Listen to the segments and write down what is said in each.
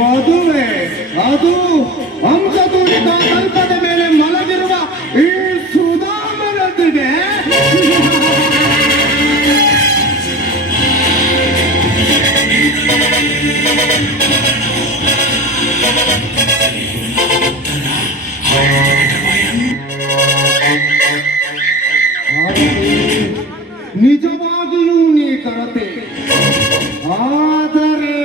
ಮದುವೆ ಅದು ಹಂಸತೂಲಿಕ ಕಲ್ಪದ ಮೇಲೆ ಮಲಗಿರುವ ಈ ಸುಧಾಮನದಿಗೆ ನಿಜವಾಗಿಯೂ ನೀ ಕರತೆ, ಆದರೆ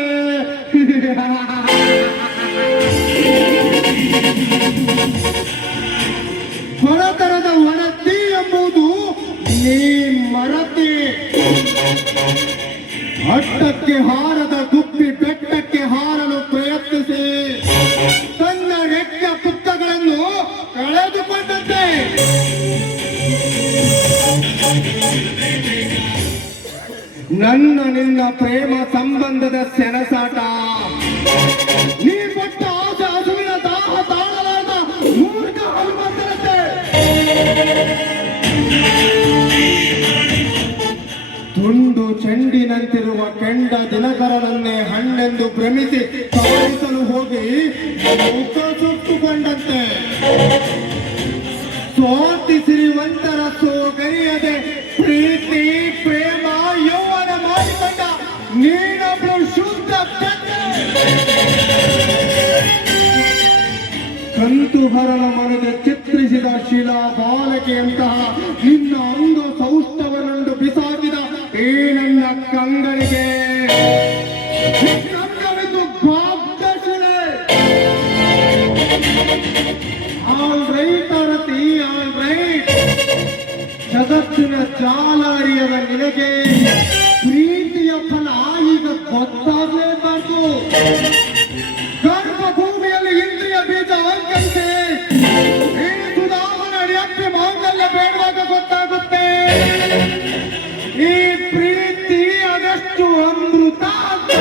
ಹೊರತರದ ಒಡತಿ ಎಂಬುದು ನೀ ಮರತೆ. ಅಟ್ಟಕ್ಕೆ ಹಾರದ ಗುಪ್ಪಿ ಬೆಟ್ಟಕ್ಕೆ ಹಾರಲು ಪ್ರಯತ್ನಿಸಿ ತನ್ನ ರೆಕ್ಕೆ ಪುಕ್ಕಗಳನ್ನು ಕಳೆದುಕೊಂಡಂತೆ. ನನ್ನ ನಿನ್ನ ಪ್ರೇಮ ಸಂಬಂಧದ ಸೆಣಸಾಟ, ನೀ ಪಟ್ಟ ಆಸೆ ಹಸುವಿನ ದಾಹ ತಾಳಲಾದ ಮೂರ್ಖ ಹನುಮಂತನಂತೆ. ತುಂಡು ಚೆಂಡಿನಂತಿರುವ ಕೆಂಡ ದಿನಕರನನ್ನೇ ಹಣ್ಣೆಂದು ಭ್ರಮಿಸಿ ಸವರಿಸಲು ಹೋಗಿ ಮುಖ ಸುಟ್ಟುಕೊಂಡಂತೆ. ಸ್ವಾತಿ ಸಿರಿವಂತರ ಸೋಗರಿಯದೆ ಪ್ರೀತಿ ಪ್ರೇಮ ಯೌವನ ಮಾಡಿಕೊಂಡ ನೀನೊಬ್ಬಳು ಶುದ್ಧ ಕಂತುಹರನ ಮನದ ಚಿತ್ರಿಸಿದ ಶಿಲಾ ಬಾಲಕೆಯಂತಹ ನಿನ್ನ ಅಂಗ ಸೌಷ್ಠವನೊಂದು ಬಿಸಾಕಿದ ಈ ನನ್ನ ಕಂಗಳಿಗೆ ಕಂಗವೆಂದು ಬಾಬ್ದಶಿಲೆ. All right Arati, all right. ಜಗತ್ತಿನ ಜಾಲ ಅರಿಯದ ನಿನಗೆ ಪ್ರೀತಿಯ ಫಲ ಈಗ ಗೊತ್ತಾಗಲೇಬಾರ್ದು. ಗರ್ಭಭೂಮಿಯಲ್ಲಿ ಇಂದ್ರಿಯ ಬೀಜ ಅಂಕರಿಸಿ ಈ ಸುಧಾಮನ ಅಡಿಯಕ್ಕೆ ಮಾಂಗಲ್ಯ ಬೇಡವಾಗ ಗೊತ್ತಾಗುತ್ತೆ ಈ ಪ್ರೀತಿ ಅದೆಷ್ಟು ಅಮೃತ ಅಂತ.